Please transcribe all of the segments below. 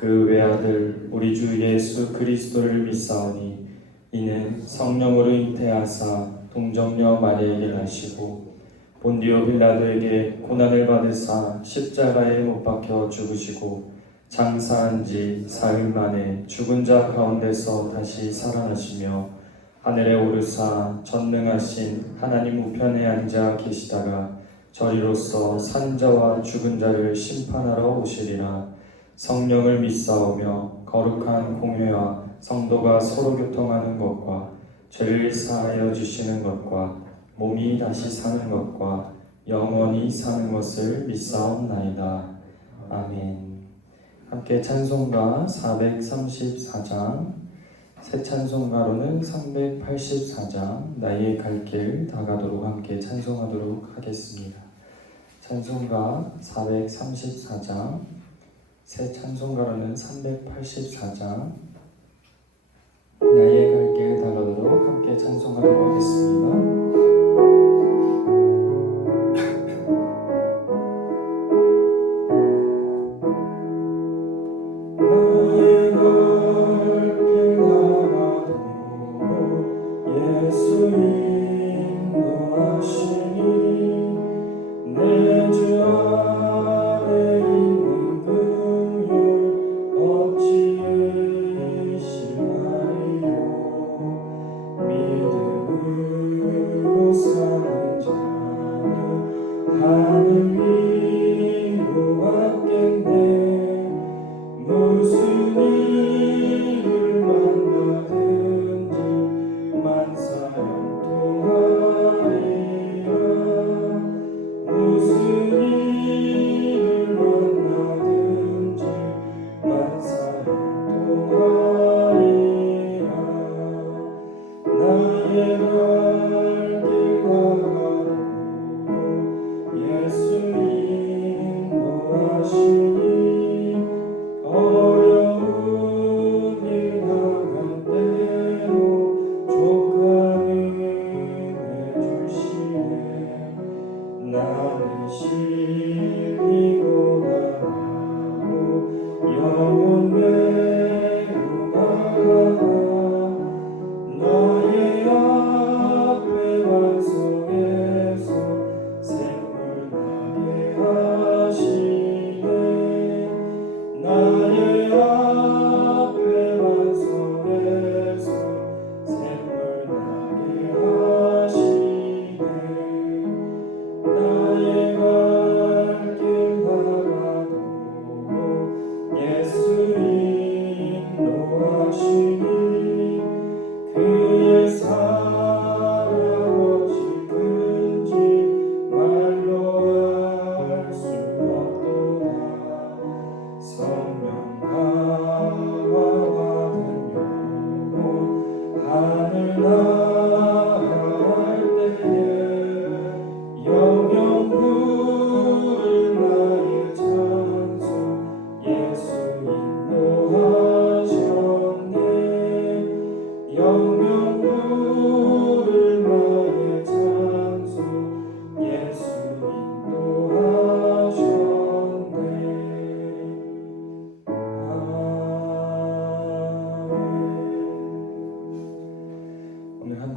그 외아들 우리 주 예수 그리스도를 믿사오니 이는 성령으로 잉태하사 동정녀 마리아에게 나시고 본디오 빌라도에게 고난을 받으사 십자가에 못 박혀 죽으시고 장사한 지 사흘 만에 죽은 자 가운데서 다시 살아나시며 하늘에 오르사 전능하신 하나님 우편에 앉아 계시다가 저리로서 산자와 죽은 자를 심판하러 오시리라. 성령을 믿사오며 거룩한 공회와 성도가 서로 교통하는 것과 죄를 사하여 주시는 것과 몸이 다시 사는 것과 영원히 사는 것을 믿사옵나이다. 아멘. 함께 찬송가 434장, 새 찬송가로는 384장 나의 갈 길 다가도록 함께 찬송하도록 하겠습니다. 찬송가 434장, 새 찬송가로는 384장 나의 갈 길 다가도록 함께 찬송하도록 하겠습니다.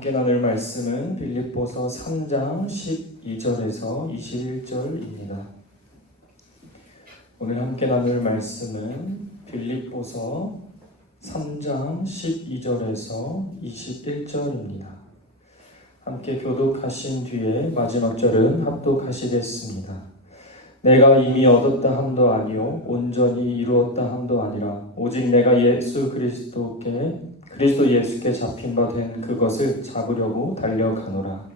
함께 나눌 말씀은 빌립보서 3장 12절에서 21절입니다. 오늘 함께 나눌 말씀은 빌립보서 3장 12절에서 21절입니다. 함께 교독하신 뒤에 마지막 절은 합독하시겠습니다. 내가 이미 얻었다 함도 아니요 온전히 이루었다 함도 아니라 오직 내가 그리스도 예수께 잡힌 바 된 그것을 잡으려고 달려가노라.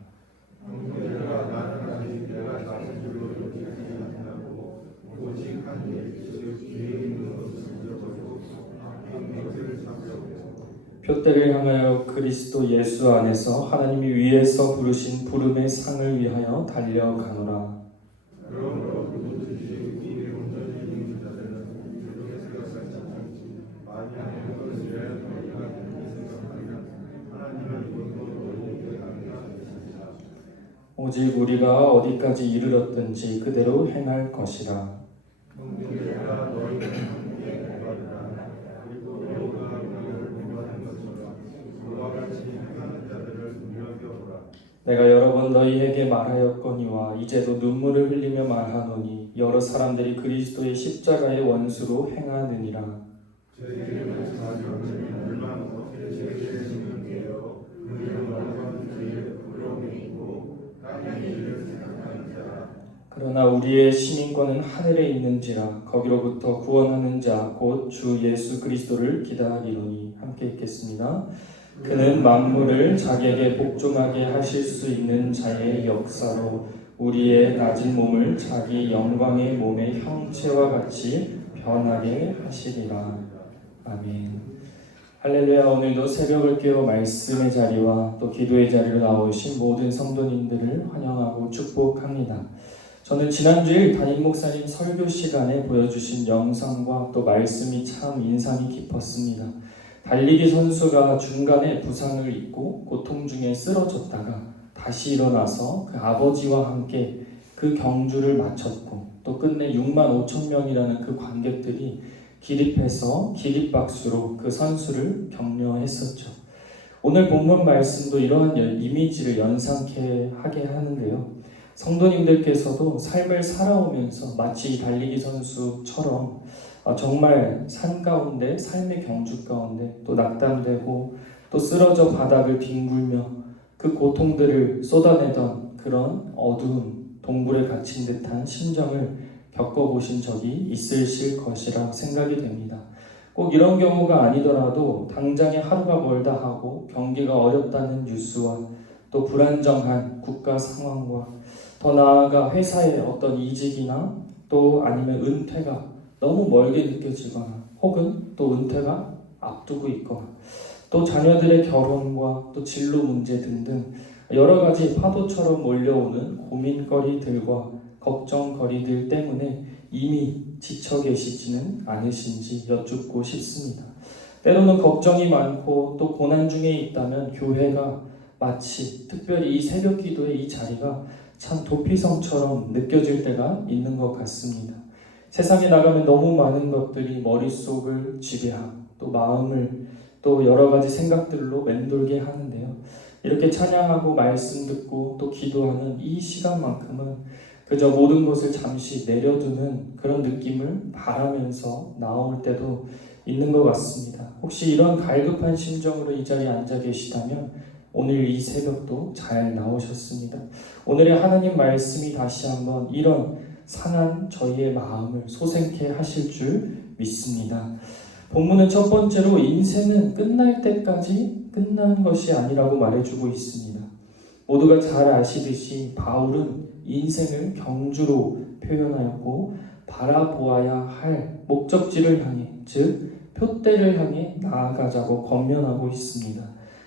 표대를 향하여 그리스도 예수 안에서 하나님이 위에서 부르신 부름의 상을 위하여 달려가노라. 오직 우리가 어디까지 이르렀든지 그대로 행할 것이라. 내가 여러 번 너희에게 말하였거니와 이제도 눈물을 흘리며 말하노니 여러 사람들이 그리스도의 십자가의 원수로 행하느니라. 저희들은 자녀들은 얼마나 죄를 짓는 게요 그들은 완전 죄의 부러움이 있고 땅의 일을 생각하는 자라. 그러나 우리의 시민권은 하늘에 있는지라 거기로부터 구원하는 자 곧 주 예수 그리스도를 기다리노니. 함께 읽겠습니다. 그는 만물을 자기에게 복종하게 하실 수 있는 자의 역사로 우리의 낮은 몸을 자기 영광의 몸의 형체와 같이 변하게 하시리라. 아멘. 할렐루야. 오늘도 새벽을 깨워 말씀의 자리와 또 기도의 자리로 나오신 모든 성도님들을 환영하고 축복합니다. 저는 지난주일 담임 목사님 설교 시간에 보여주신 영상과 또 말씀이 참 인상이 깊었습니다. 달리기 선수가 중간에 부상을 입고 고통 중에 쓰러졌다가 다시 일어나서 그 아버지와 함께 그 경주를 마쳤고 또 끝내 65,000명이라는 그 관객들이 기립해서 기립박수로 그 선수를 격려했었죠. 오늘 본문 말씀도 이러한 이미지를 연상케 하게 하는데요. 성도님들께서도 삶을 살아오면서 마치 이 달리기 선수처럼 정말 산 가운데, 삶의 경주 가운데 또 낙담되고 또 쓰러져 바닥을 뒹굴며 그 고통들을 쏟아내던 그런 어두운 동굴에 갇힌 듯한 심정을 겪어보신 적이 있으실 것이라 생각이 됩니다. 꼭 이런 경우가 아니더라도 당장에 하루가 멀다 하고 경기가 어렵다는 뉴스와 또 불안정한 국가 상황과 더 나아가 회사의 어떤 이직이나 또 아니면 은퇴가 너무 멀게 느껴지거나 혹은 또 은퇴가 앞두고 있거나 또 자녀들의 결혼과 또 진로 문제 등등 여러 가지 파도처럼 몰려오는 고민거리들과 걱정거리들 때문에 이미 지쳐 계시지는 않으신지 여쭙고 싶습니다. 때로는 걱정이 많고 또 고난 중에 있다면 교회가 마치 특별히 이 새벽 기도의 이 자리가 참 도피성처럼 느껴질 때가 있는 것 같습니다. 세상에 나가면 너무 많은 것들이 머릿속을 지배하고 또 마음을 또 여러 가지 생각들로 맴돌게 하는데요. 이렇게 찬양하고 말씀 듣고 또 기도하는 이 시간만큼은 그저 모든 것을 잠시 내려두는 그런 느낌을 바라면서 나올 때도 있는 것 같습니다. 혹시 이런 갈급한 심정으로 이 자리에 앉아 계시다면 오늘 이 새벽도 잘 나오셨습니다. 오늘의 하나님 말씀이 다시 한번 이런 상한 저희의 마음을 소생케 하실 줄 믿습니다. 본문은 첫 번째로 인생은 끝날 때까지 끝난 것이 아니라고 말해주고 있습니다. 모두가 잘 아시듯이 바울은 인생을 경주로 표현하였고 바라보아야 할 목적지를 향해 즉 표대를 향해 나아가자고 권면하고 있습니다.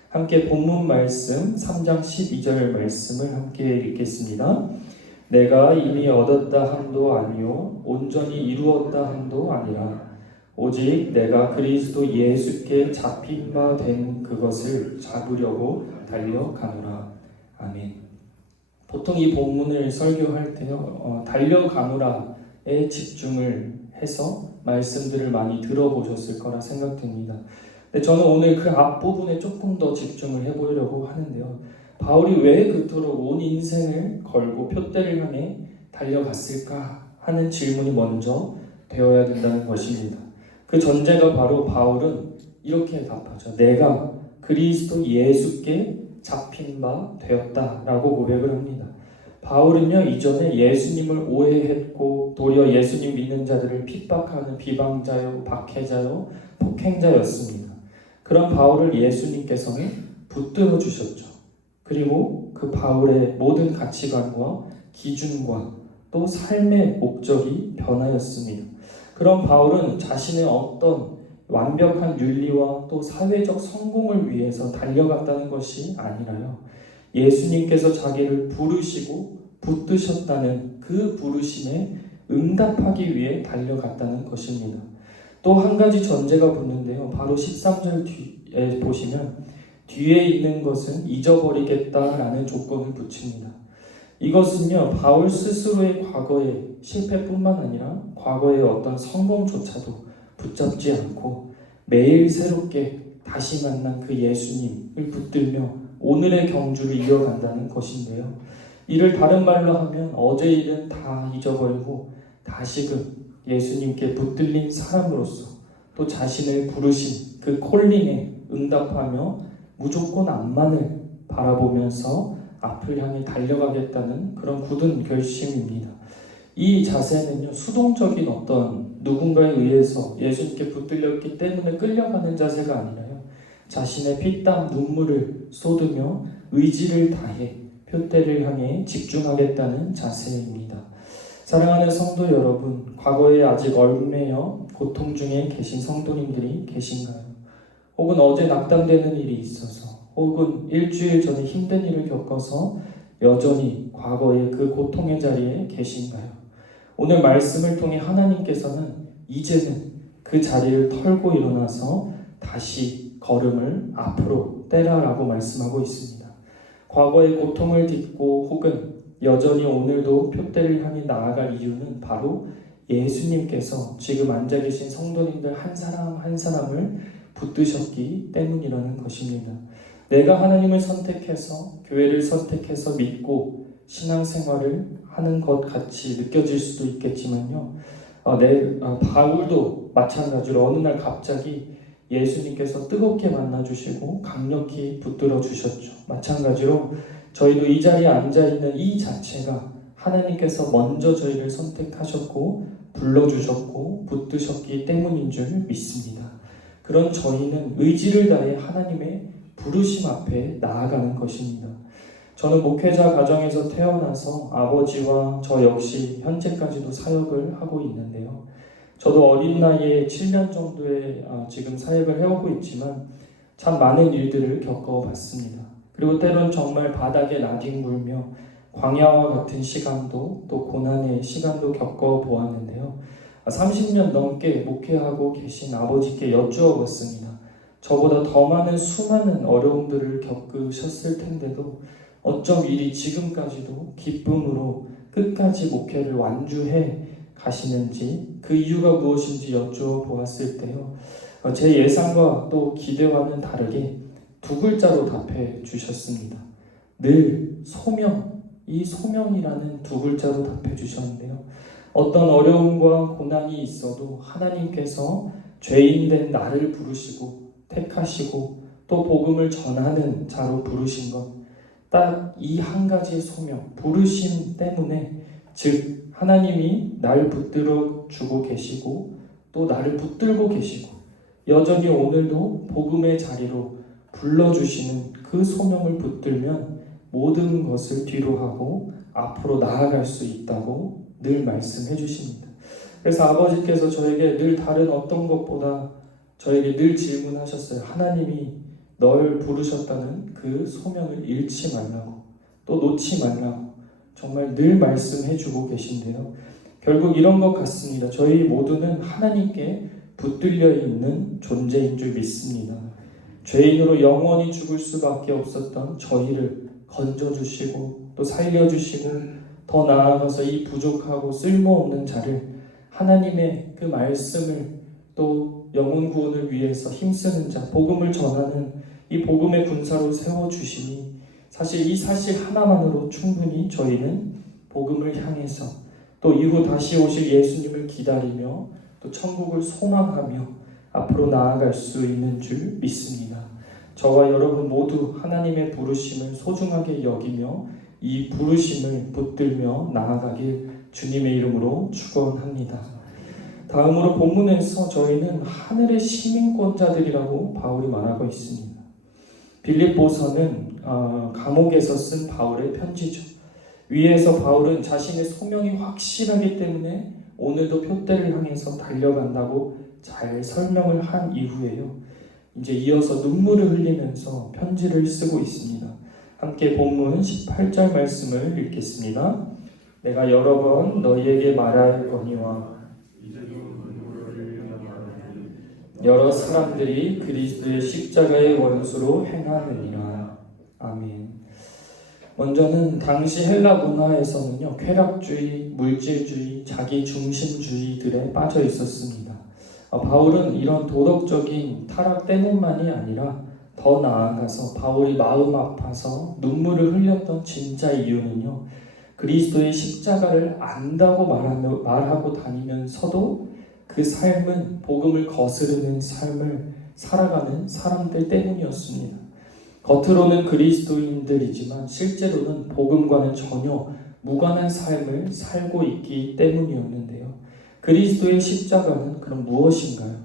함께 본문 말씀 3장 12절 말씀을 함께 읽겠습니다. 내가 이미 얻었다 함도 아니요 온전히 이루었다 함도 아니라 오직 내가 그리스도 예수께 잡힌 바 된 그것을 잡으려고 달려가노라. 아멘. 보통 이 본문을 설교할 때요 달려가노라에 집중을 해서 말씀들을 많이 들어보셨을 거라 생각됩니다. 근데 저는 오늘 그 앞부분에 조금 더 집중을 해보려고 하는데요. 바울이 왜 그토록 온 인생을 걸고 표대를 향해 달려갔을까 하는 질문이 먼저 되어야 된다는 것입니다. 그 전제가 바로 바울은 이렇게 답하죠. 내가 그리스도 예수께 잡힌 바 되었다라고 고백을 합니다. 바울은요 이전에 예수님을 오해했고 도리어 예수님 믿는 자들을 핍박하는 비방자요, 박해자요, 폭행자였습니다. 그런 바울을 예수님께서는 붙들어 주셨죠. 그리고 그 바울의 모든 가치관과 기준과 또 삶의 목적이 변하였습니다. 그런 바울은 자신의 어떤 완벽한 윤리와 또 사회적 성공을 위해서 달려갔다는 것이 아니라요. 예수님께서 자기를 부르시고 붙드셨다는 그 부르심에 응답하기 위해 달려갔다는 것입니다. 또 한 가지 전제가 붙는데요. 바로 13절 뒤에 보시면 뒤에 있는 것은 잊어버리겠다라는 조건을 붙입니다. 이것은요 바울 스스로의 과거의 실패뿐만 아니라 과거의 어떤 성공조차도 붙잡지 않고 매일 새롭게 다시 만난 그 예수님을 붙들며 오늘의 경주를 이어간다는 것인데요. 이를 다른 말로 하면 어제 일은 다 잊어버리고 다시금 예수님께 붙들린 사람으로서 또 자신을 부르신 그 콜링에 응답하며 무조건 앞만을 바라보면서 앞을 향해 달려가겠다는 그런 굳은 결심입니다. 이 자세는요, 수동적인 어떤 누군가에 의해서 예수님께 붙들렸기 때문에 끌려가는 자세가 아니라요, 자신의 피땀 눈물을 쏟으며 의지를 다해 표대를 향해 집중하겠다는 자세입니다. 사랑하는 성도 여러분, 과거에 아직 얽매여 고통 중에 계신 성도님들이 계신가요? 혹은 어제 낙담되는 일이 있어서, 혹은 일주일 전에 힘든 일을 겪어서 여전히 과거의 그 고통의 자리에 계신가요? 오늘 말씀을 통해 하나님께서는 이제는 그 자리를 털고 일어나서 다시 걸음을 앞으로 떼라라고 말씀하고 있습니다. 과거의 고통을 딛고 혹은 여전히 오늘도 표대를 향해 나아갈 이유는 바로 예수님께서 지금 앉아 계신 성도님들 한 사람 한 사람을 붙드셨기 때문이라는 것입니다. 내가 하나님을 선택해서 교회를 선택해서 믿고 신앙생활을 하는 것 같이 느껴질 수도 있겠지만요, 바울도 마찬가지로 어느 날 갑자기 예수님께서 뜨겁게 만나주시고 강력히 붙들어 주셨죠. 마찬가지로 저희도 이 자리에 앉아있는 이 자체가 하나님께서 먼저 저희를 선택하셨고 불러주셨고 붙드셨기 때문인 줄 믿습니다. 그런 저희는 의지를 다해 하나님의 부르심 앞에 나아가는 것입니다. 저는 목회자 가정에서 태어나서 아버지와 저 역시 현재까지도 사역을 하고 있는데요. 저도 어린 나이에 7년 정도의 지금 사역을 해오고 있지만 참 많은 일들을 겪어봤습니다. 그리고 때론 정말 바닥에 나뒹굴며 광야와 같은 시간도 또 고난의 시간도 겪어보았는데요. 30년 넘게 목회하고 계신 아버지께 여쭈어봤습니다. 저보다 더 많은 수많은 어려움들을 겪으셨을 텐데도 어쩜 이리 지금까지도 기쁨으로 끝까지 목회를 완주해 가시는지, 그 이유가 무엇인지 여쭈어보았을 때요, 제 예상과 또 기대와는 다르게 두 글자로 답해 주셨습니다. 늘 소명, 이 소명이라는 두 글자로 답해 주셨는데요. 어떤 어려움과 고난이 있어도 하나님께서 죄인된 나를 부르시고 택하시고 또 복음을 전하는 자로 부르신 것, 딱 이 한 가지의 소명, 부르심 때문에, 즉 하나님이 날 붙들어 주고 계시고 또 나를 붙들고 계시고 여전히 오늘도 복음의 자리로 불러주시는 그 소명을 붙들면 모든 것을 뒤로 하고 앞으로 나아갈 수 있다고 늘 말씀해 주십니다. 그래서 아버지께서 저에게 늘 다른 어떤 것보다 저에게 늘 질문하셨어요. 하나님이 널 부르셨다는 그 소명을 잃지 말라고, 또 놓지 말라고 정말 늘 말씀해 주고 계신데요. 결국 이런 것 같습니다. 저희 모두는 하나님께 붙들려 있는 존재인 줄 믿습니다. 죄인으로 영원히 죽을 수밖에 없었던 저희를 건져주시고 또 살려주시고 더 나아가서 이 부족하고 쓸모없는 자를 하나님의 그 말씀을 또 영혼 구원을 위해서 힘쓰는 자, 복음을 전하는 이 복음의 군사로 세워주시니 사실 이 사실 하나만으로 충분히 저희는 복음을 향해서 또 이후 다시 오실 예수님을 기다리며 또 천국을 소망하며 앞으로 나아갈 수 있는 줄 믿습니다. 저와 여러분 모두 하나님의 부르심을 소중하게 여기며 이 부르심을 붙들며 나아가길 주님의 이름으로 축원합니다. 다음으로 본문에서 저희는 하늘의 시민권자들이라고 바울이 말하고 있습니다. 빌립보서는 감옥에서 쓴 바울의 편지죠. 위에서 바울은 자신의 소명이 확실하기 때문에 오늘도 표대를 향해서 달려간다고 잘 설명을 한 이후에요, 이제 이어서 눈물을 흘리면서 편지를 쓰고 있습니다. 함께 본문 18절 말씀을 읽겠습니다. 내가 여러 번 너희에게 말하였거니와 여러 사람들이 그리스도의 십자가의 원수로 행하느니라. 아멘. 먼저는 당시 헬라 문화에서는요, 쾌락주의, 물질주의, 자기중심주의들에 빠져 있었습니다. 바울은 이런 도덕적인 타락 때문만이 아니라 더 나아가서 바울이 마음 아파서 눈물을 흘렸던 진짜 이유는요, 그리스도의 십자가를 안다고 말하고 다니면서도 그 삶은 복음을 거스르는 삶을 살아가는 사람들 때문이었습니다. 겉으로는 그리스도인들이지만 실제로는 복음과는 전혀 무관한 삶을 살고 있기 때문이었는데요. 그리스도의 십자가는 그럼 무엇인가요?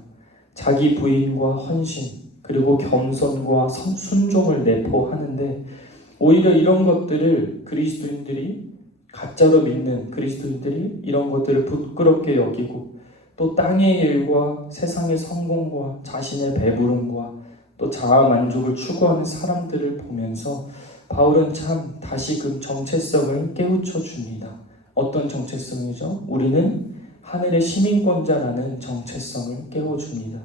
자기 부인과 헌신, 그리고 겸손과 순종을 내포하는데, 오히려 이런 것들을 그리스도인들이, 가짜로 믿는 그리스도인들이 이런 것들을 부끄럽게 여기고, 또 땅의 일과 세상의 성공과 자신의 배부름과 또 자아 만족을 추구하는 사람들을 보면서 바울은 참 다시금 정체성을 깨우쳐 줍니다. 어떤 정체성이죠? 우리는 하늘의 시민권자라는 정체성을 깨워줍니다.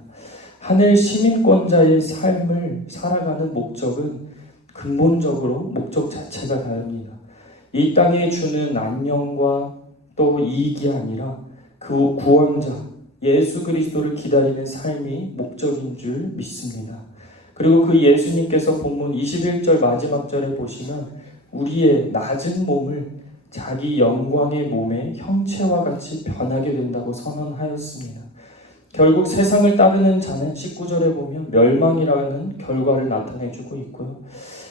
하늘 시민권자의 삶을 살아가는 목적은 근본적으로 목적 자체가 다릅니다. 이 땅에 주는 안녕과 또 이익이 아니라 그 구원자 예수 그리스도를 기다리는 삶이 목적인 줄 믿습니다. 그리고 그 예수님께서 본문 21절 마지막 절에 보시면 우리의 낮은 몸을 자기 영광의 몸의 형체와 같이 변하게 된다고 선언하였습니다. 결국 세상을 따르는 자는 19절에 보면 멸망이라는 결과를 나타내주고 있고요.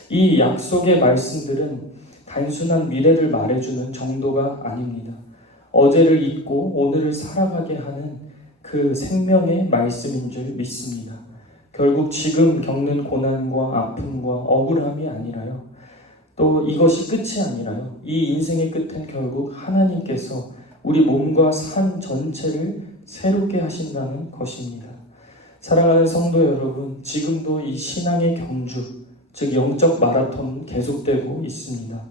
이 약속의 말씀들은 단순한 미래를 말해주는 정도가 아닙니다. 어제를 잊고 오늘을 살아가게 하는 그 생명의 말씀인 줄 믿습니다. 결국 지금 겪는 고난과 아픔과 억울함이 아니라요, 또 이것이 끝이 아니라요, 이 인생의 끝은 결국 하나님께서 우리 몸과 삶 전체를 새롭게 하신다는 것입니다. 사랑하는 성도 여러분, 지금도 이 신앙의 경주, 즉 영적 마라톤은 계속되고 있습니다.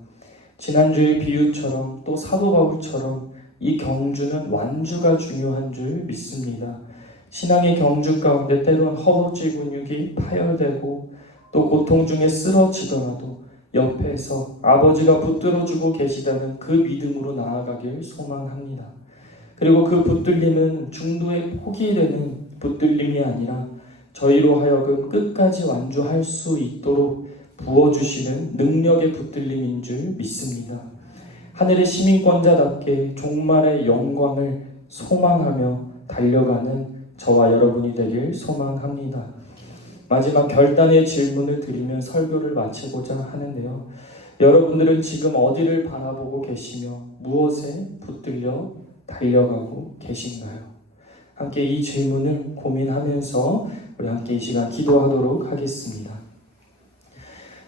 지난주의 비유처럼 또 사도 바울처럼 이 경주는 완주가 중요한 줄 믿습니다. 신앙의 경주 가운데 때론 허벅지 근육이 파열되고 또 고통 중에 쓰러지더라도 옆에서 아버지가 붙들어주고 계시다는 그 믿음으로 나아가길 소망합니다. 그리고 그 붙들림은 중도에 포기되는 붙들림이 아니라 저희로 하여금 끝까지 완주할 수 있도록 부어주시는 능력의 붙들림인 줄 믿습니다. 하늘의 시민권자답게 종말의 영광을 소망하며 달려가는 저와 여러분이 되길 소망합니다. 마지막 결단의 질문을 드리며 설교를 마치고자 하는데요. 여러분들은 지금 어디를 바라보고 계시며 무엇에 붙들려 달려가고 계신가요? 함께 이 질문을 고민하면서 우리 함께 이 시간 기도하도록 하겠습니다.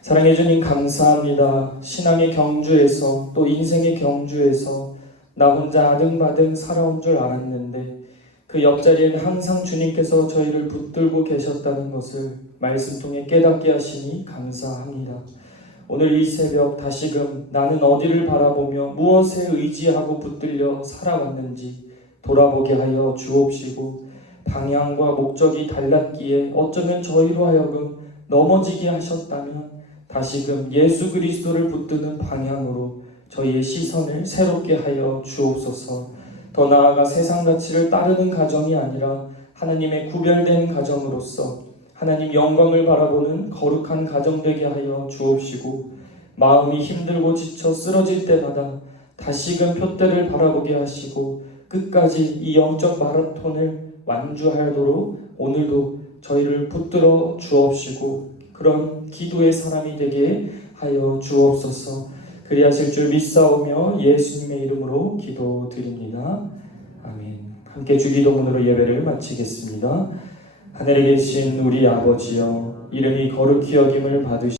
사랑해 주님 감사합니다. 신앙의 경주에서 또 인생의 경주에서 나 혼자 아등바등 살아온 줄 알았는데 그 옆자리에는 항상 주님께서 저희를 붙들고 계셨다는 것을 말씀 통해 깨닫게 하시니 감사합니다. 오늘 이 새벽 다시금 나는 어디를 바라보며 무엇에 의지하고 붙들려 살아왔는지 돌아보게 하여 주옵시고, 방향과 목적이 달랐기에 어쩌면 저희로 하여금 넘어지게 하셨다면 다시금 예수 그리스도를 붙드는 방향으로 저희의 시선을 새롭게 하여 주옵소서. 더 나아가 세상 가치를 따르는 가정이 아니라 하나님의 구별된 가정으로서 하나님 영광을 바라보는 거룩한 가정 되게 하여 주옵시고, 마음이 힘들고 지쳐 쓰러질 때마다 다시금 표대를 바라보게 하시고 끝까지 이 영적 마라톤을 완주하도록 오늘도 저희를 붙들어 주옵시고 그런 기도의 사람이 되게 하여 주옵소서. 그리하실 줄 믿사오며 예수님의 이름으로 기도드립니다. 아멘. 함께 주기도문으로 예배를 마치겠습니다. 하늘에 계신 우리 아버지여, 이름이 거룩히 여김을 받으시고